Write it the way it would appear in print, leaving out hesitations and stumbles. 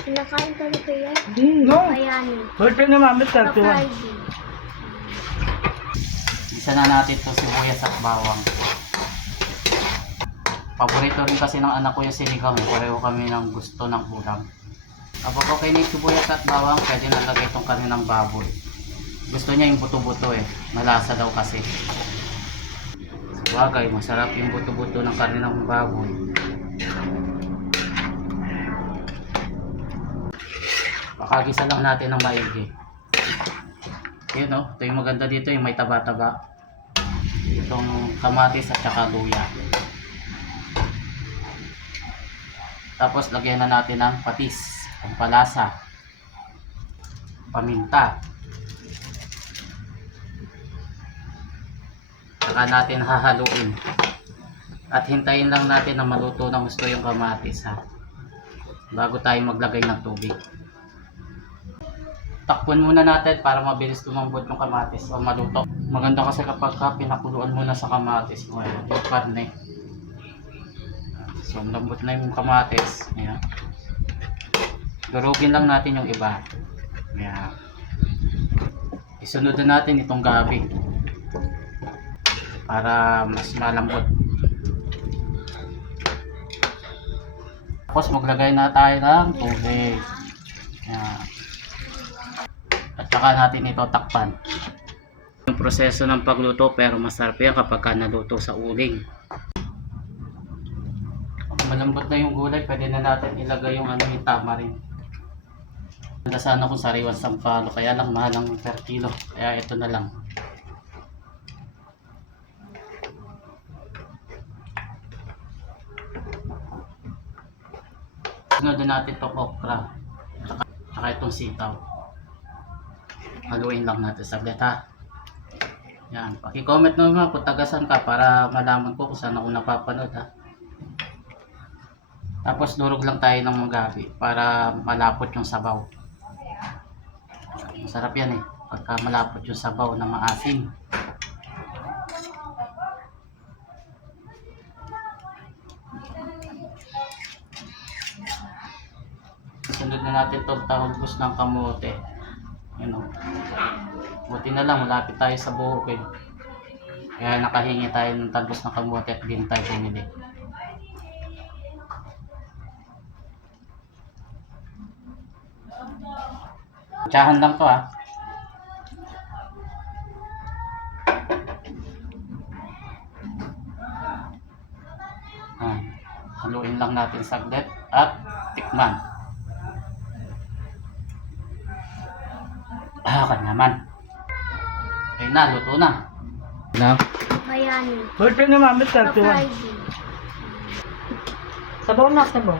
Kinakain ka na kaya? No. Kayanin. Birthday ni Mami, 31. Ka-Friday. Isa na natin itong sibuyas at bawang. Paborito rin kasi ng anak ko yung sinigang. Pareho kami ng gusto ng ulam. Kapag okay na yung sibuyas at bawang, pwede nalagay itong karne ng baboy. Gusto niya yung buto-buto eh. Malasa daw kasi. Sabagay, masarap yung buto-buto ng karne ng baboy. Pakagisa lang natin ng maigi. Yun o, ito yung maganda dito, yung may taba-taba. Itong kamatis at saka luya. Tapos lagyan na natin ng patis, pampalasa, paminta. Saka natin hahaluin. At hintayin lang natin na maluto ng gusto yung kamatis ha. Bago tayo maglagay ng tubig. Takpan muna natin para mabilis lumambot yung kamatis o maluto. Maganda kasi kapag pinakuluan muna sa kamatis mo yung karne. So lambot na yung kamatis. Ayan. Durugin lang natin yung iba. Ayan. Isunod na natin itong gabi para mas malambot. Tapos maglagay na tayo ng tubig. Ayan. At saka natin ito takpan. Yung proseso ng pagluto pero masarap yan kapag naluto sa uling. Malambot na yung gulay, pwede na natin ilagay yung yung tamarin. Ganda sana kung sariwan sampalo, kaya lang mahal ang per kilo. Kaya ito na lang. Sunod na natin itong okra. Tsaka itong sitaw. Haluin lang natin saglit ha. Yan. Paki-comment naman kung tagasan ka para malaman ko kung saan ako napapanood ha. Tapos durog lang tayo ng magabi para malapot yung sabaw. Masarap yan eh. Pagka malapot yung sabaw na maasim. Sunod na natin itong talbos ng kamote. Yun o. Buti na lang, malapit tayo sa bukid. Kaya nakahingi tayo ng talbos ng kamote at din tayo pumili. Tsahan lang to ha. Haluin lang natin saglit at tikman. Kanyaman. Okay na, luto na. Na? Kayanin. Birthday ni Mami, 31. Ka-Friday. Sabaw na, sabaw.